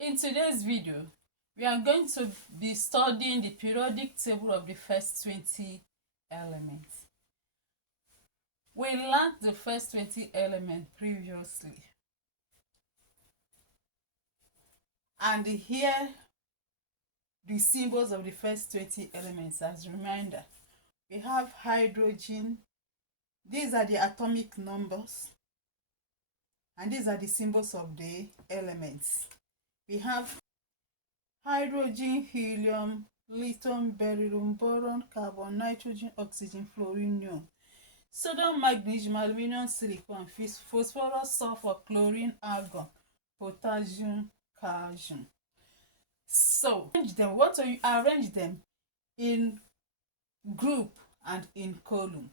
In today's video, we are going to be studying the periodic table of the first 20 elements. We learned the first 20 elements previously. And here, the symbols of the first 20 elements as a reminder. We have hydrogen. These are the atomic numbers. And these are the symbols of the elements. We have hydrogen, helium, lithium, beryllium, boron, carbon, nitrogen, oxygen, fluorine, neon, sodium, magnesium, aluminum, silicon, phosphorus, sulfur, chlorine, argon, potassium, calcium. So arrange them. What do you arrange them? In group and in column,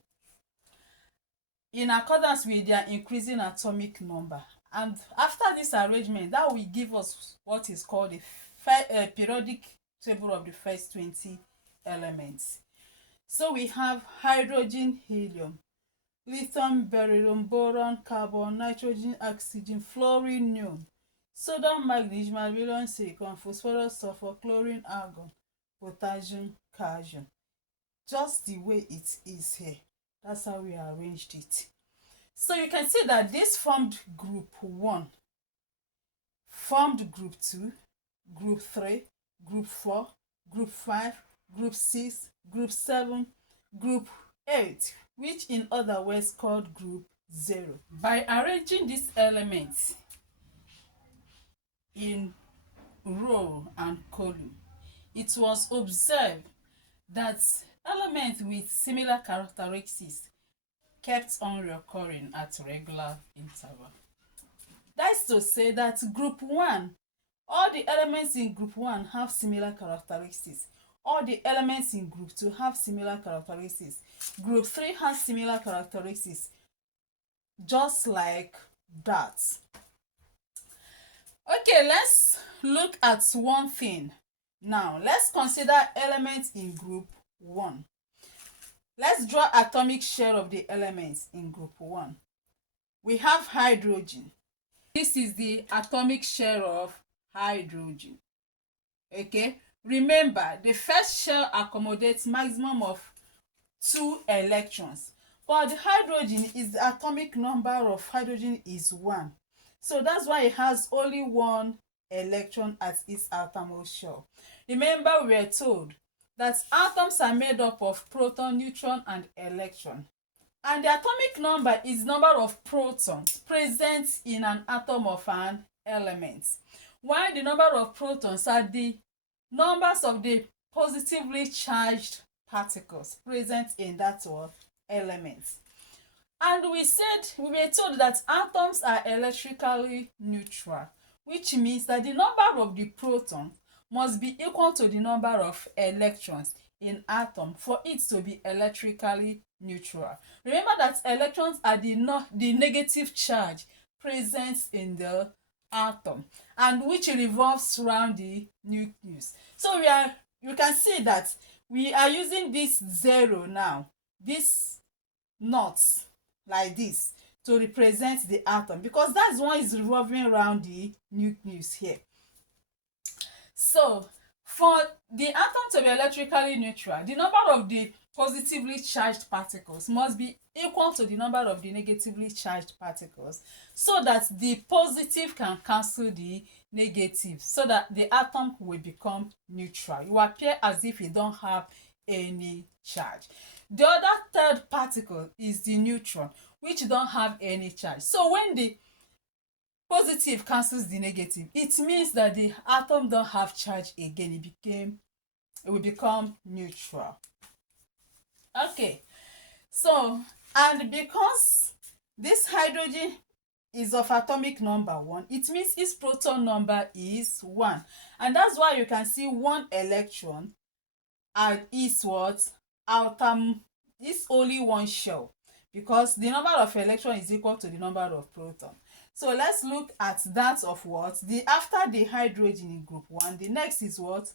in accordance with their increasing atomic number. And after this arrangement, that will give us what is called a periodic table of the first 20 elements. So we have hydrogen, helium, lithium, beryllium, boron, carbon, nitrogen, oxygen, fluorine, neon, sodium, magnesium, aluminum, silicon, phosphorus, sulfur, chlorine, argon, potassium, calcium. Just the way it is here. That's how we arranged it. So you can see that this formed group 1, formed group 2, group 3, group 4, group 5, group 6, group 7, group 8, which in other words called group 0. By arranging these elements in row and column, it was observed that elements with similar characteristics kept on recurring at regular interval. That is to say that group 1, all the elements in group 1 have similar characteristics. All the elements in group 2 have similar characteristics. Group 3 has similar characteristics. Just like that. Okay, let's look at one thing. Now, let's consider elements in group 1. Let's draw atomic share of the elements in group 1. We have hydrogen. This is the atomic share of hydrogen. Okay, remember the first shell accommodates maximum of 2 electrons, but the hydrogen is the atomic number of hydrogen is 1. So that's why it has only 1 electron at its outermost shell. Remember, we were told that atoms are made up of proton, neutron, and electron. And the atomic number is number of protons present in an atom of an element, while the number of protons are the numbers of the positively charged particles present in that element. And we were told that atoms are electrically neutral, which means that the number of the protons must be equal to the number of electrons in atom for it to be electrically neutral. Remember that electrons are the negative charge present in the atom and which revolves around the nucleus. So you can see that we are using this 0 now, this not like this, to represent the atom because that's one is revolving around the nucleus here. So for the atom to be electrically neutral, the number of the positively charged particles must be equal to the number of the negatively charged particles so that the positive can cancel the negative so that the atom will become neutral. You appear as if you don't have any charge. The other third particle is the neutron, which don't have any charge. So when the positive cancels the negative, it means that the atom don't have charge again. It will become neutral. Okay, so and because this hydrogen is of atomic number 1, it means its proton number is 1, and that's why you can see 1 electron and is what is only 1 shell because the number of electrons is equal to the number of protons. So let's look at that of what? After the hydrogen in group 1, the next is what?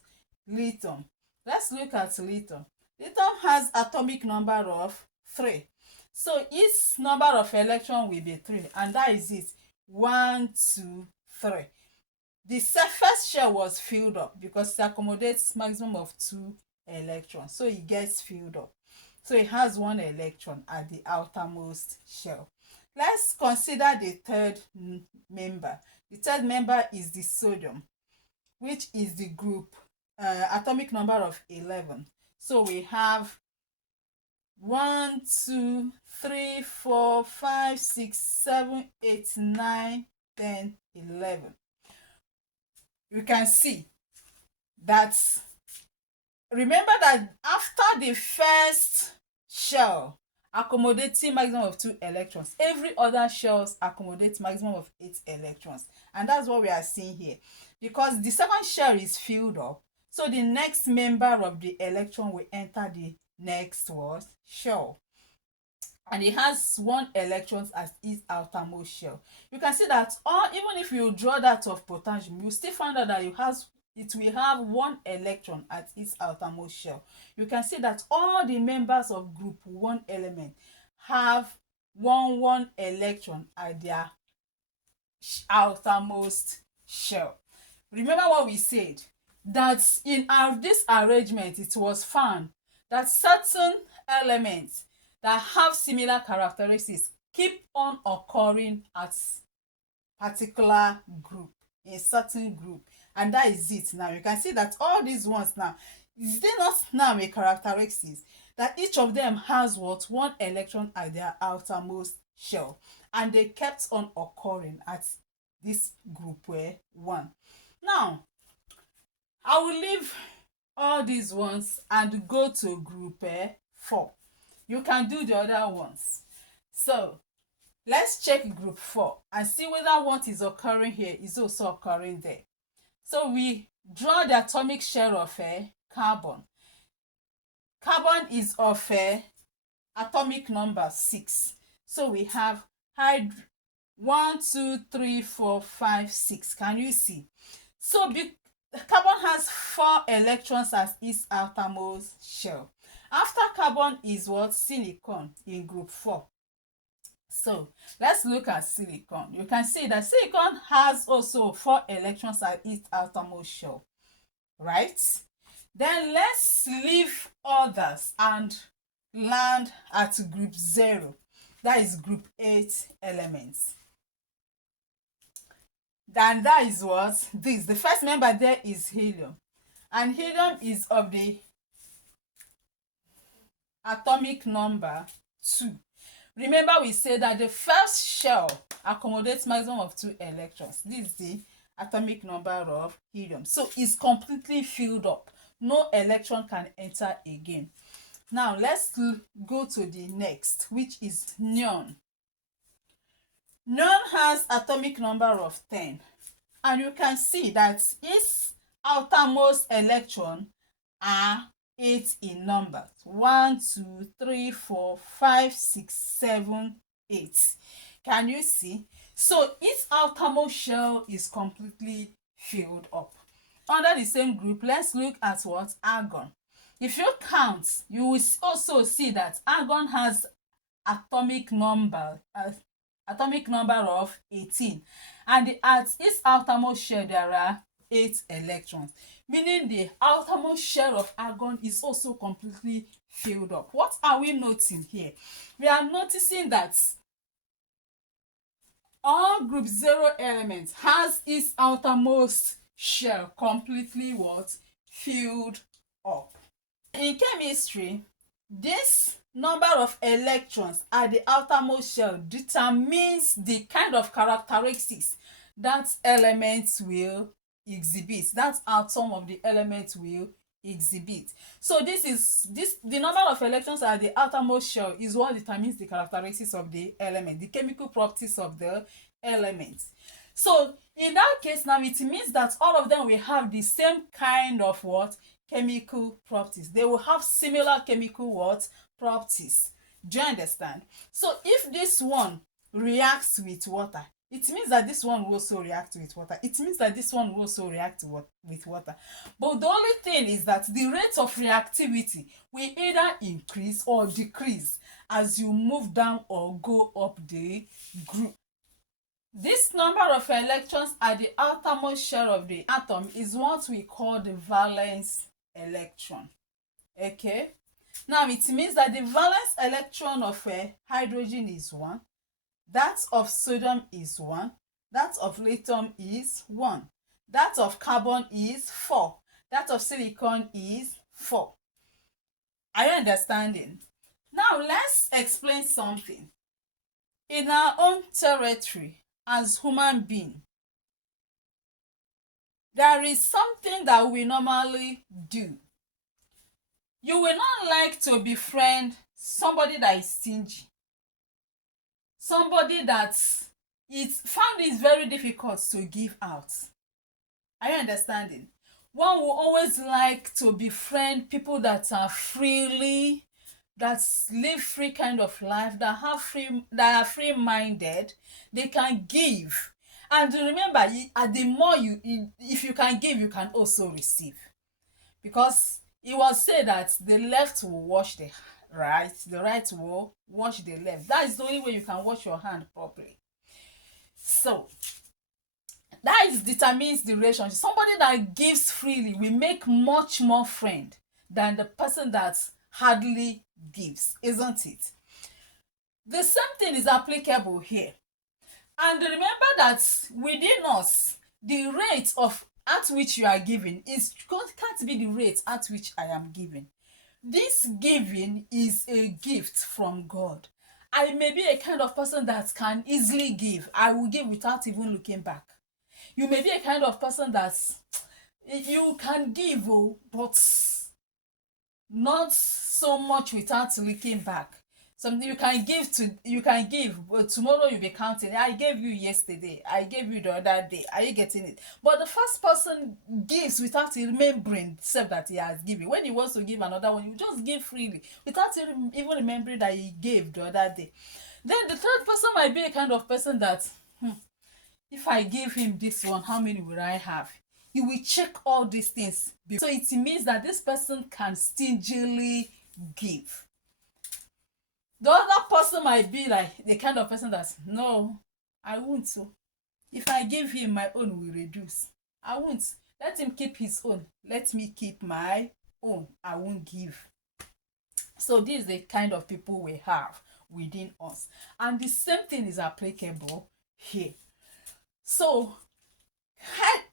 Lithium. Let's look at lithium. Lithium has atomic number of 3. So its number of electrons will be 3, and that is it. 1, 2, 3. the surface shell was filled up because it accommodates maximum of 2 electrons, so it gets filled up. So it has 1 electron at the outermost shell. Let's consider the third member. The third member is the sodium, which is the group atomic number of 11. So we have 1, 2, 3, 4, 5, 6, 7, 8, 9, 10, 11. You can see that, remember that after the first shell accommodating maximum of 2 electrons, every other shells accommodate maximum of 8 electrons, and that's what we are seeing here. Because the second shell is filled up, so the next member of the electron will enter the next shell, and it has 1 electron as its outermost shell. You can see that even if you draw that of potassium, you still find out that it will have 1 electron at its outermost shell. You can see that all the members of group 1 element have 1 electron at their outermost shell. Remember what we said, that in this arrangement it was found that certain elements that have similar characteristics keep on occurring at particular group, in certain group, and that is it. Now you can see that all these ones now, is they not now a characteristics that each of them has 1 electron at their outermost shell, and they kept on occurring at this group 1. Now I will leave all these ones and go to group 4. You can do the other ones. So let's check group 4 and see whether what is occurring here is also occurring there. So we draw the atomic shell of carbon. Carbon is of atomic number 6. So we have 1, 2, 3, 4, 5, 6. Can you see? So carbon has 4 electrons as its outermost shell. After carbon is silicon in group 4. So let's look at silicon. You can see that silicon has also 4 electrons at its outermost shell, right? Then let's leave others and land at group 0. That is group 8 elements. Then that is this. The first member there is helium. And helium is of the atomic number 2. Remember we said that the first shell accommodates maximum of 2 electrons. This is the atomic number of helium. So it's completely filled up. No electron can enter again. Now let's go to the next, which is neon. Neon has atomic number of 10. And you can see that its outermost electron are 8 in number. 1, 2, 3, 4, 5, 6, 7, 8. Can you see? So its outermost shell is completely filled up. Under the same group, let's look at argon. If you count, you will also see that argon has atomic number of 18, and at its outermost shell there are 8 electrons, meaning the outermost shell of argon is also completely filled up. What are we noticing here? We are noticing that all group 0 elements has its outermost shell completely filled up. In chemistry, this number of electrons at the outermost shell determines the kind of characteristics that element will exhibit, that atom of the element will exhibit. So the number of electrons at the outermost shell is what determines the characteristics of the element, the chemical properties of the element. So in that case now, it means that all of them will have the same kind of chemical properties. They will have similar chemical properties. Do you understand? So if this one reacts with water, it means that this one will also react with water. It means that this one will also react with water. But the only thing is that the rate of reactivity will either increase or decrease as you move down or go up the group. This number of electrons at the outermost shell of the atom is what we call the valence electron. Okay, now it means that the valence electron of hydrogen is 1, that of sodium is 1, that of lithium is 1, that of carbon is 4, that of silicon is 4. Are you understanding? Now let's explain something. In our own territory as human being, there is something that we normally do. You will not like to befriend somebody that is stingy, somebody that it's found it very difficult to give out. Are you understanding? One will always like to befriend people that are freely, that live free kind of life, that are free minded. They can give. And remember, the more if you can give, you can also receive. Because it was said that the left will wash the right will wash the left. That is the only way you can wash your hand properly. So that is determines the relationship. Somebody that gives freely will make much more friend than the person that hardly gives, isn't it? The same thing is applicable here. And remember that within us, the rate of at which you are giving can't be the rate at which I am giving. This giving is a gift from God. I may be a kind of person that can easily give. I will give without even looking back. You may be a kind of person that you can give, but not so much without looking back. Something you can give, but tomorrow you'll be counting. I gave you yesterday, I gave you the other day. Are you getting it? But the first person gives without remembering self that he has given. When he wants to give another one, you just give freely without even remembering that he gave the other day. Then the third person might be a kind of person that if I give him this one, how many will I have? He will check all these things. So it means that this person can stingily give. The other person might be like the kind of person that's, no, I won't. So if I give him, my own will reduce. I won't. Let him keep his own. Let me keep my own. I won't give. So this is the kind of people we have within us. And the same thing is applicable here. So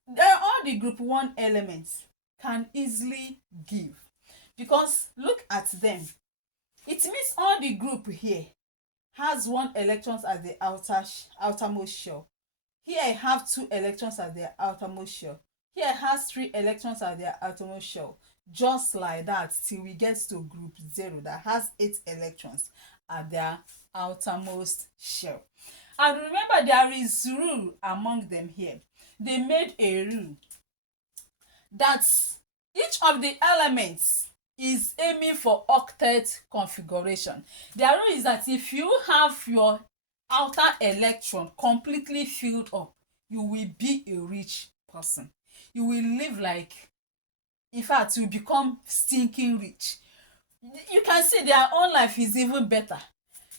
all the group 1 elements can easily give, because look at them. It means all the group here has 1 electrons at the outermost shell. Here I have 2 electrons at the outermost shell. Here I has 3 electrons at the outermost shell. Just like that till we get to group 0 that has 8 electrons at their outermost shell. And remember, there is rule among them here. They made a rule that each of the elements is aiming for octet configuration. The rule is that if you have your outer electron completely filled up, you will be a rich person. You will live like, in fact, you become stinking rich. You can see their own life is even better.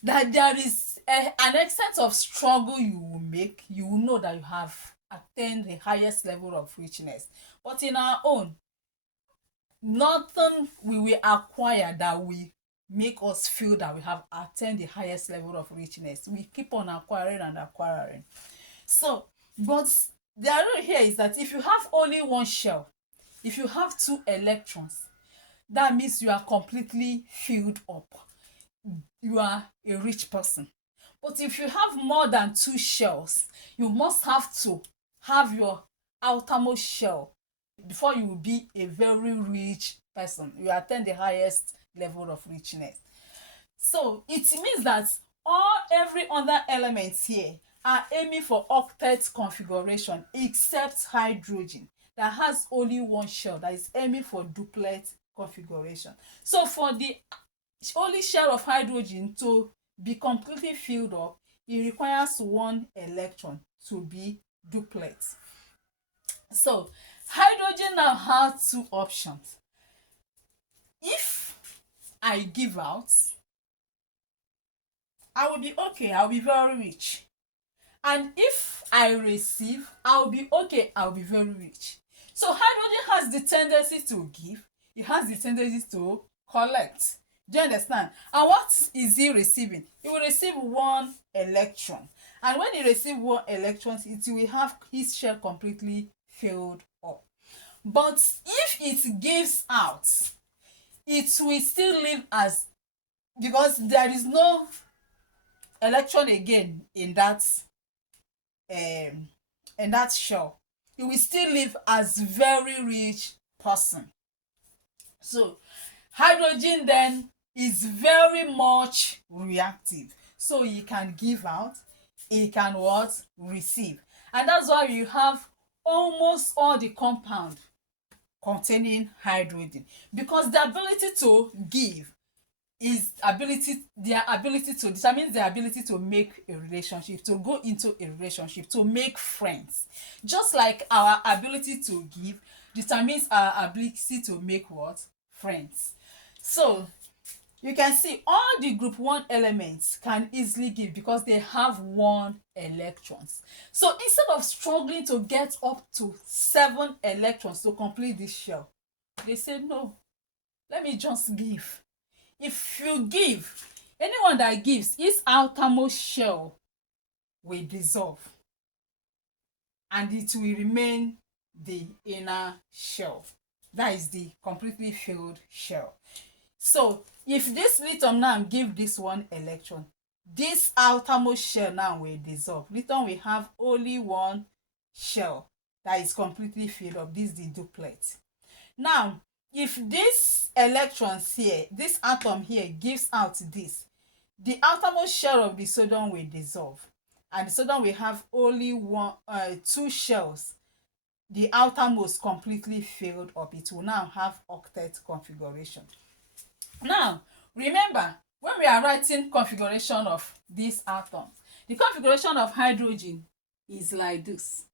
That there is an extent of struggle you will make, you will know that you have attained the highest level of richness. But in our own, nothing we will acquire that will make us feel that we have attained the highest level of richness. We keep on acquiring and acquiring. So, but the rule here is that if you have only 1 shell, if you have 2 electrons, that means you are completely filled up. You are a rich person. But if you have more than 2 shells, you must have to have your outermost shell before you will be a very rich person. You attain the highest level of richness. So it means that every other element here are aiming for octet configuration except hydrogen that has only 1 shell that is aiming for duplet configuration. So for the only shell of hydrogen to be completely filled up, it requires 1 electron to be duplet. So hydrogen now has 2 options. If I give out, I will be okay, I will be very rich. And if I receive, I'll be okay, I'll be very rich. So hydrogen has the tendency to give, it has the tendency to collect. Do you understand? And what is he receiving? He will receive one electron. And when he receives one electron, it will have his shell completely filled up. But if it gives out, it will still live as, because there is no electron again um in that shell, it will still live as very rich person. So hydrogen then is very much reactive, so he can give out, he can what, receive. And that's why you have almost all the compound containing hydrogen, because the ability to give is their ability to determines their ability to make a relationship, to go into a relationship, to make friends. Just like our ability to give determines our ability to make what, friends. So you can see all the group 1 elements can easily give because they have 1 electrons. So instead of struggling to get up to 7 electrons to complete this shell, they say no, let me just give. If you give, anyone that gives, its outermost shell will dissolve and it will remain the inner shell. That is the completely filled shell. So if this lithium now give this 1 electron, this outermost shell now will dissolve. Lithium will have only 1 shell that is completely filled up. This is the duplet. Now if this electrons here, this atom here gives out this, the outermost shell of the sodium will dissolve and the sodium will have only 2 shells, the outermost completely filled up. It will now have octet configuration. Now remember, when we are writing configuration of these atoms, the configuration of hydrogen is like this.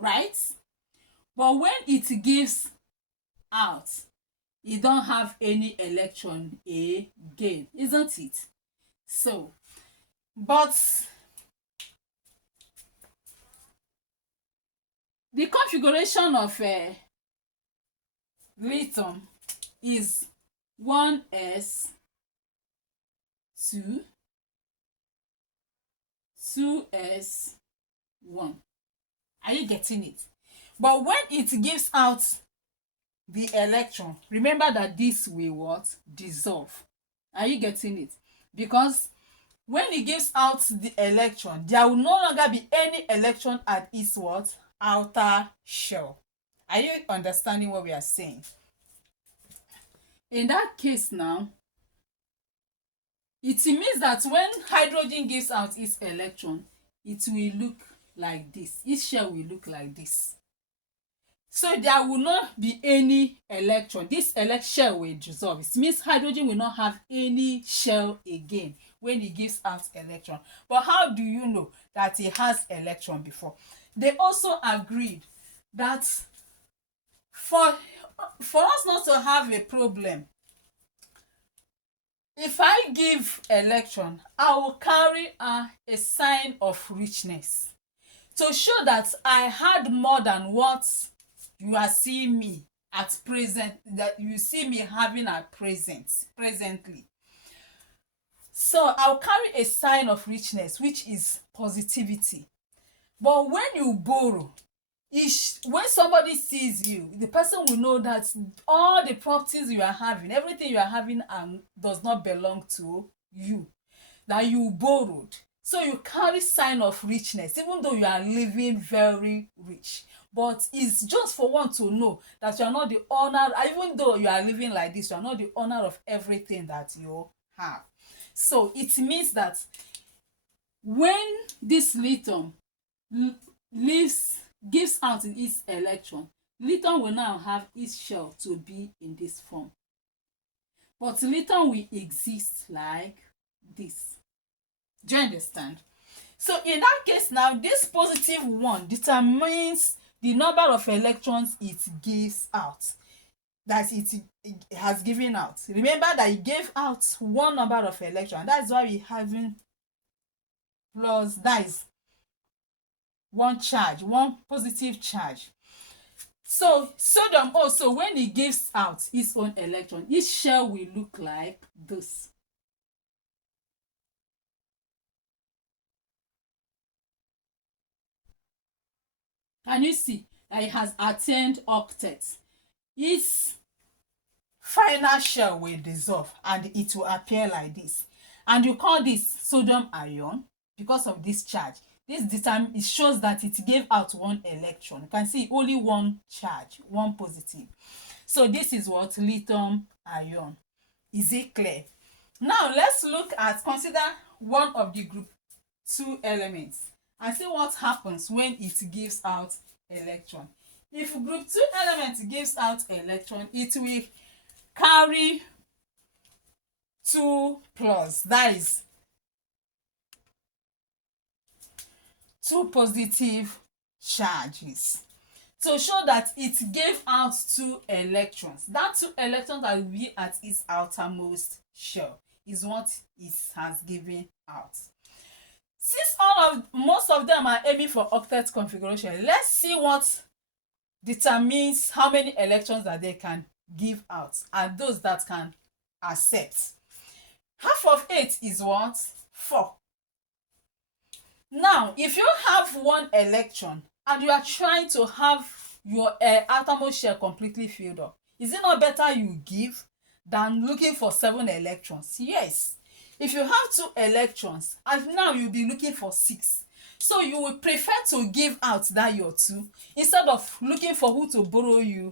Right? But when it gives out, it don't have any electron again, isn't it? So but the configuration of lithium is 1s 2 2s 1. Are you getting it? But when it gives out the electron, remember that this will what, dissolve. Are you getting it? Because when it gives out the electron, there will no longer be any electron at its what, outer shell. Are you understanding what we are saying? In that case now, it means that when hydrogen gives out its electron, it will look like this. Its shell will look like this. So there will not be any electron. This shell will dissolve. It means hydrogen will not have any shell again when it gives out electron. But how do you know that it has electron before? They also agreed that for us not to have a problem, if I give electron, I will carry a sign of richness to show that I had more than what you are seeing me at present, that you see me having at presently. So I'll carry a sign of richness, which is positivity. But when you borrow, when somebody sees you, the person will know that all the properties you are having, everything you are having does not belong to you, that you borrowed. So you carry sign of richness even though you are living very rich. But it's just for one to know that you are not the owner. Even though you are living like this, you are not the owner of everything that you have. So it means that when this lithium gives out its electron, lithium will now have its shell to be in this form. But lithium will exist like this. Do you understand? So in that case now, this positive one determines the number of electrons it gives out. that it has given out. Remember that it gave out one number of electrons. That's why we having plus, that is one charge, one positive charge. So sodium also, when it gives out its own electron, its shell will look like this. Can you see that it has attained octet? Its final shell will dissolve and it will appear like this. And you call this sodium ion because of this charge. It shows that it gave out one electron. You can see only one charge, one positive. So this is what lithium ion. Is it clear? Now let's consider one of the group 2 elements and see what happens when it gives out electron. If group 2 element gives out electron, it will carry 2 plus, that is 2 positive charges, to show that it gave out 2 electrons. That 2 electrons that will be at its outermost shell is what it has given out. Since most of them are aiming for octet configuration, let's see what determines how many electrons that they can give out and those that can accept. Half of 8 is what? 4. Now, if you have 1 electron and you are trying to have your outermost shell completely filled up, is it not better you give than looking for 7 electrons? Yes. If you have 2 electrons and now you'll be looking for 6, so you will prefer to give out that your 2 instead of looking for who to borrow you,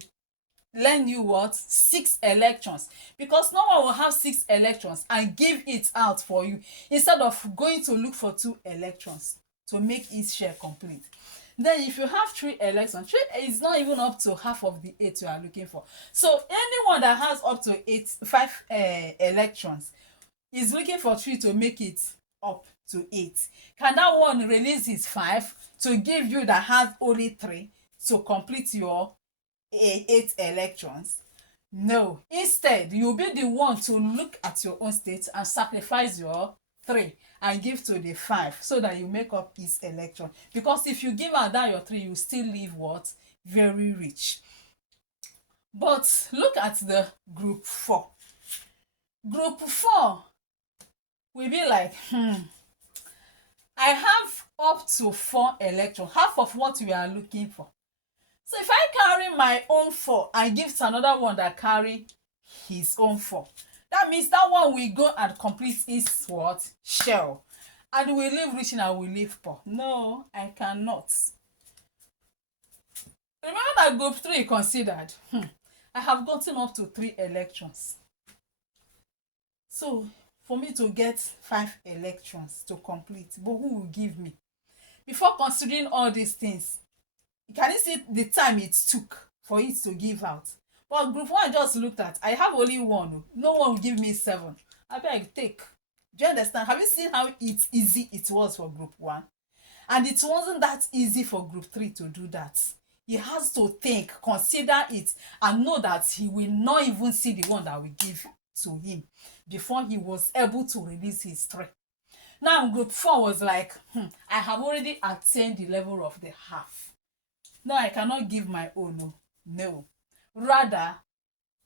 lend you what? 6 electrons, because no one will have 6 electrons and give it out for you instead of going to look for 2 electrons to make each shell complete. Then if you have 3 electrons, 3 is not even up to half of the 8 you are looking for. So anyone that has up to 5 electrons is looking for 3 to make it up to 8. Can that one release his 5 to give you that has only 3 to complete your 8 electrons? No. Instead, you'll be the one to look at your own state and sacrifice your 3 and give to the 5 so that you make up its electron. Because if you give out that your 3, you still leave what? Very rich. But look at the group 4. Group 4 will be like, I have up to 4 electrons, half of what we are looking for. So if I carry my own 4 and give to another one that carry his own 4, that means that one will go and complete its what? Shell. And we live rich and I will live poor. No, I cannot. Remember that group 3 considered, I have gotten up to 3 electrons. So for me to get 5 electrons to complete, but who will give me? Before considering all these things, can you see the time it took for it to give out? But group 1 just looked at, I have only 1. No one will give me 7. I beg, take. Do you understand? Have you seen how easy it was for group 1? And it wasn't that easy for group 3 to do that. He has to think, consider it, and know that he will not even see the one that will give to him before he was able to release his 3. Now group 4 was like, I have already attained the level of the half. No, I cannot give my own. No. Rather,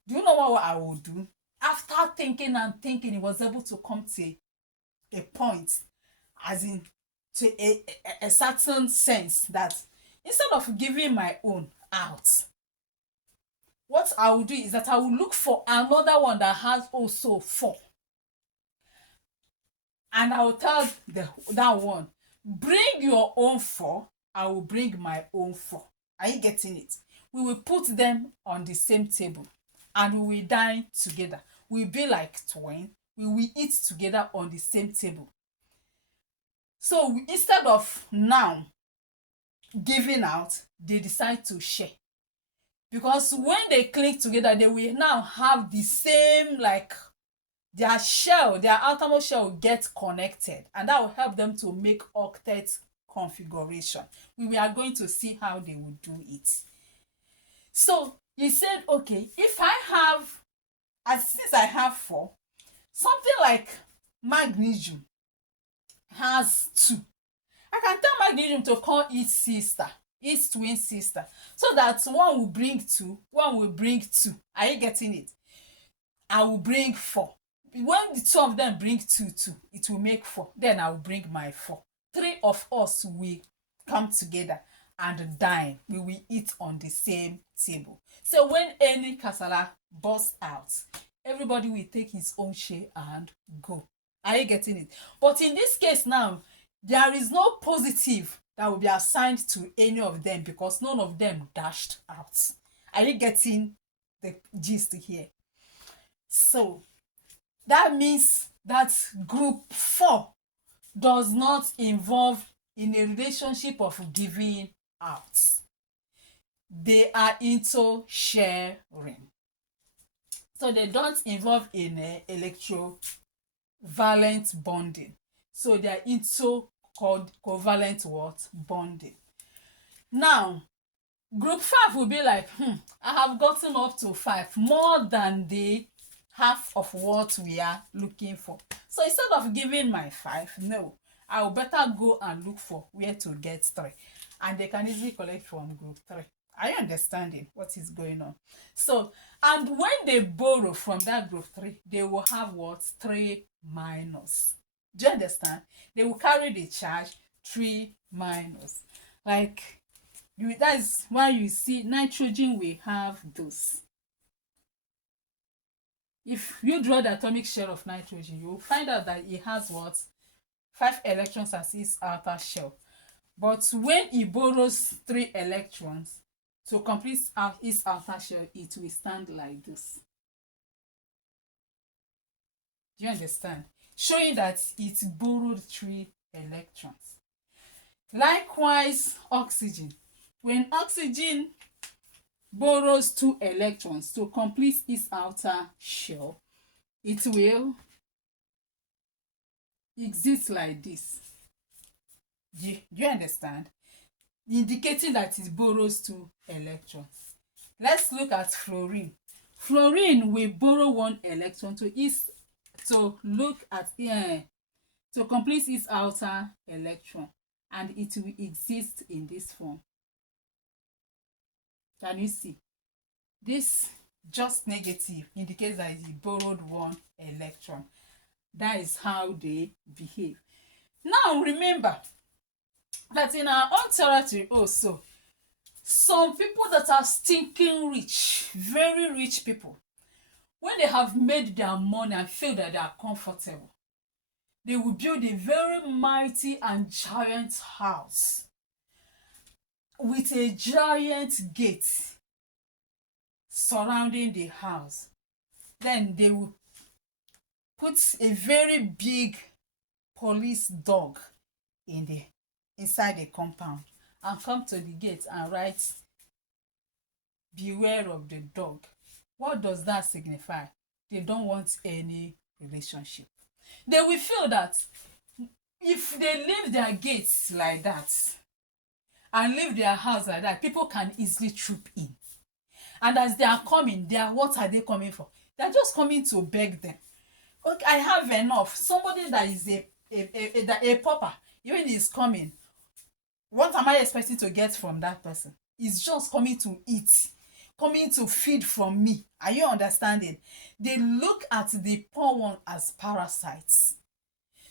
do you know what I will do? After thinking and thinking, he was able to come to a point, as in to a certain sense, that instead of giving my own out, what I will do is that I will look for another one that has also 4. And I will tell that one, bring your own 4, I will bring my own 4. Are you getting it? We will put them on the same table and we will dine together. We'll be like twin. We will eat together on the same table. So instead of now giving out, they decide to share. Because when they click together, they will now have the same, like, their shell, their outermost shell will get connected, and that will help them to make octet configuration. We are going to see how they will do it. So he said, okay, if I have, since I have 4, something like magnesium has 2. I can tell magnesium to call its sister, its twin sister, so that one will bring 2, one will bring 2. Are you getting it? I will bring 4. When the 2 of them bring 2, 2, it will make 4. Then I will bring my 4. 3 of us will come together and dine. We will eat on the same table. So when any kasala bursts out, everybody will take his own share and go. Are you getting it? But in this case now, there is no positive that will be assigned to any of them because none of them dashed out. Are you getting the gist here? So that means that group 4 does not involve in a relationship of giving out. They are into sharing. So they don't involve in electrovalent bonding. So they are into covalent what? Bonding. Now, group 5 will be like, I have gotten up to 5, more than the half of what we are looking for. So instead of giving my 5, no, I will better go and look for where to get 3. And they can easily collect from group 3. Are you understanding what is going on? So, and when they borrow from that group 3, they will have what? 3 minus. Do you understand? They will carry the charge 3 minus. Like, that's why you see nitrogen will have those. If you draw the atomic shell of nitrogen, you will find out that it has what? 5 electrons as its outer shell. But when it borrows 3 electrons to complete its outer shell, it will stand like this. Do you understand? Showing that it borrowed 3 electrons. Likewise, oxygen. When oxygen borrows 2 electrons to complete its outer shell, it will exist like this. Do you understand? Indicating that it borrows 2 electrons. Let's look at fluorine. Fluorine will borrow 1 electron to complete its outer electron, and it will exist in this form. Can you see? This just negative indicates that it borrowed 1 electron. That is how they behave. Now remember that in our own territory also, some people that are stinking rich, very rich people, when they have made their money and feel that they are comfortable, they will build a very mighty and giant house with a giant gate surrounding the house. Then they will put a very big police dog inside the compound and come to the gate and write, "Beware of the dog." What does that signify? They don't want any relationship. They will feel that if they leave their gates like that and leave their house like that, people can easily troop in. And as they are coming, what are they coming for? They're just coming to beg them. Okay, I have enough. Somebody that is a pauper, even is coming, what am I expecting to get from that person? He's just coming to eat, coming to feed from me. Are you understanding? They look at the poor one as parasites.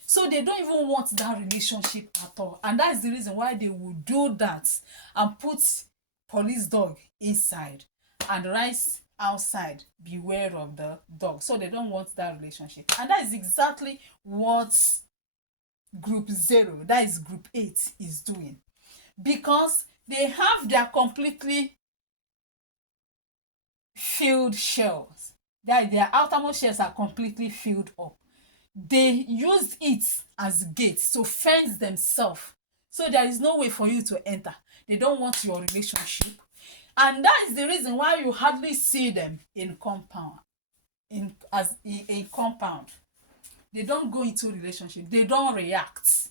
So they don't even want that relationship at all. And that's the reason why they will do that and put police dog inside and rice outside, "Beware of the dog." So they don't want that relationship. And that is exactly what group 0, that is group 8, is doing. Because they have their completely filled shells. Their outermost shells are completely filled up. They used it as gates to fence themselves. So there is no way for you to enter. They don't want your relationship. And that is the reason why you hardly see them in compound. In compound. They don't go into relationship. They don't react.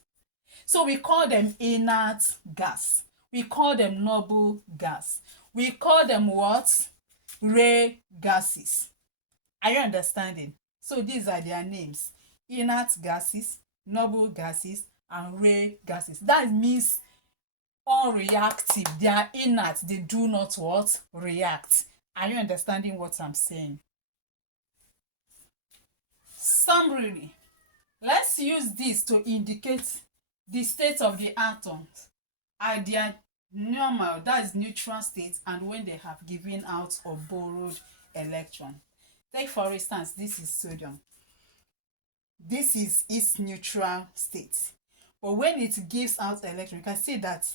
So we call them inert gas. We call them noble gas. We call them what? rare gases. Are you understanding? So these are their names: inert gases, noble gases, and rare gases. That means unreactive. They are inert. They do not what? React. Are you understanding what I'm saying? Summary. Let's use this to indicate the state of the atoms at their normal, that is neutral state, and when they have given out or borrowed electron. Take for instance, this is sodium. This is its neutral state. But when it gives out electron, you can see that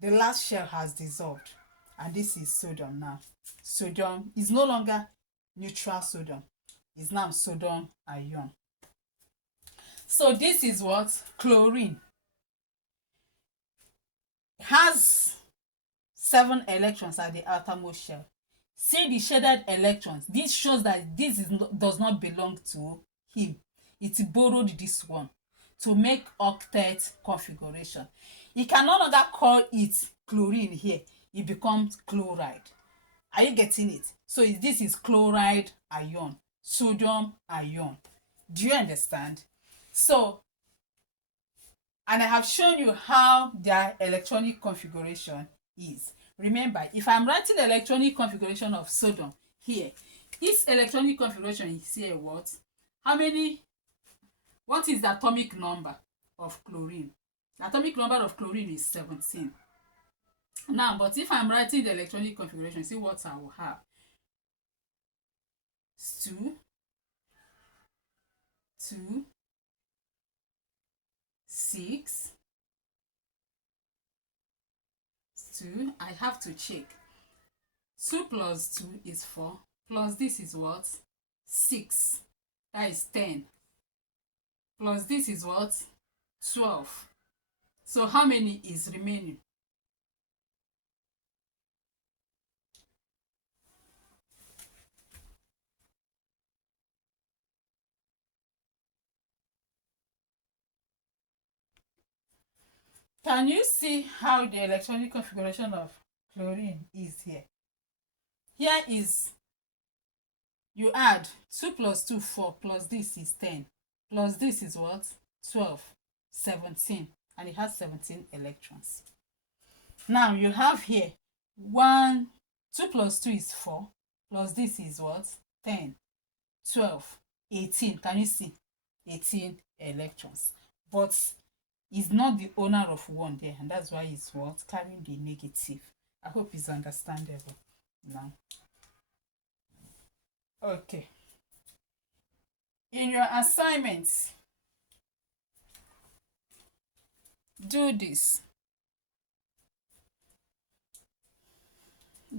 the last shell has dissolved. And this is sodium now. Sodium is no longer neutral sodium. It's now sodium ion. So this is what? Chlorine. Has 7 electrons at the outermost shell. See the shaded electrons. This shows that this does not belong to him. It borrowed this one to make octet configuration. You can no longer call it chlorine here. It becomes chloride. Are you getting it? So this is chloride ion, sodium ion. Do you understand? So, and I have shown you how their electronic configuration is. Remember, if I'm writing the electronic configuration of sodium here, its electronic configuration is here what? How many? What is the atomic number of chlorine? The atomic number of chlorine is 17. Now, but if I'm writing the electronic configuration, see what I will have. 2, 2, 6, 2. I have to check. 2 plus 2 is 4. Plus this is what? 6. That is 10. Plus this is what? 12. So how many is remaining? Can you see how the electronic configuration of chlorine is here? Here is, you add 2 plus 2, 4, plus this is 10. Plus this is what? 12, 17. And it has 17 electrons. Now you have here 2 plus 2 is 4. Plus this is what? 10, 12, 18. Can you see? 18 electrons. But is not the owner of one there, and that's why it's what? Carrying the negative. I hope it's understandable now. Okay. In your assignments, do this.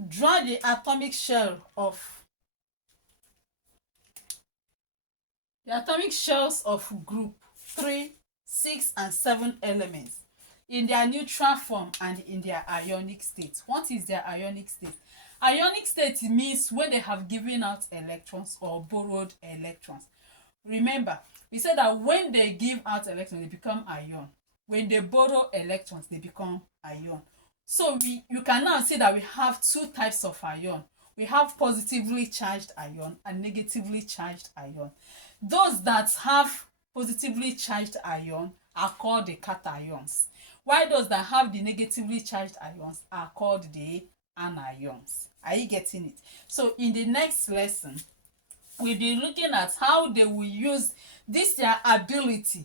Draw the atomic shell of shells of group 3, 6, and 7 elements in their neutral form and in their ionic state. What is their ionic state? Ionic state means when they have given out electrons or borrowed electrons. Remember, we said that when they give out electrons, they become ion. When they borrow electrons, they become ion. So you can now see that we have 2 types of ion. We have positively charged ion and negatively charged ion. Those that have positively charged ion are called the cations, while those that have the negatively charged ions are called the anions. Are you getting it? So in the next lesson, we'll be looking at how they will use this, their ability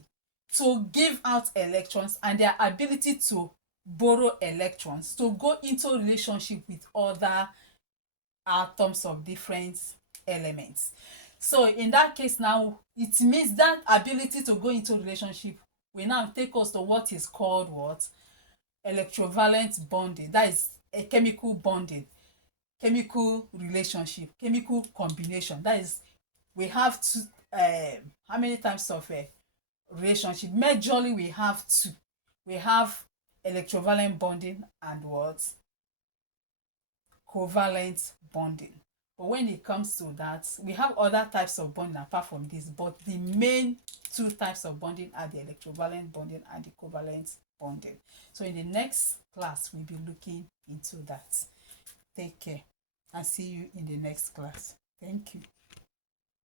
to give out electrons and their ability to borrow electrons, to go into relationship with other atoms of different elements. So in that case now, it means that ability to go into relationship will now take us to what is called what? Electrovalent bonding. That is a chemical bonding, chemical relationship, chemical combination. That is, we have two, how many types of relationship? Majorly we have 2. We have electrovalent bonding and what? Covalent bonding. But when it comes to that, we have other types of bonding apart from this, but the main 2 types of bonding are the electrovalent bonding and the covalent bonding. So in the next class, we'll be looking into that. Take care. and see you in the next class. Thank you.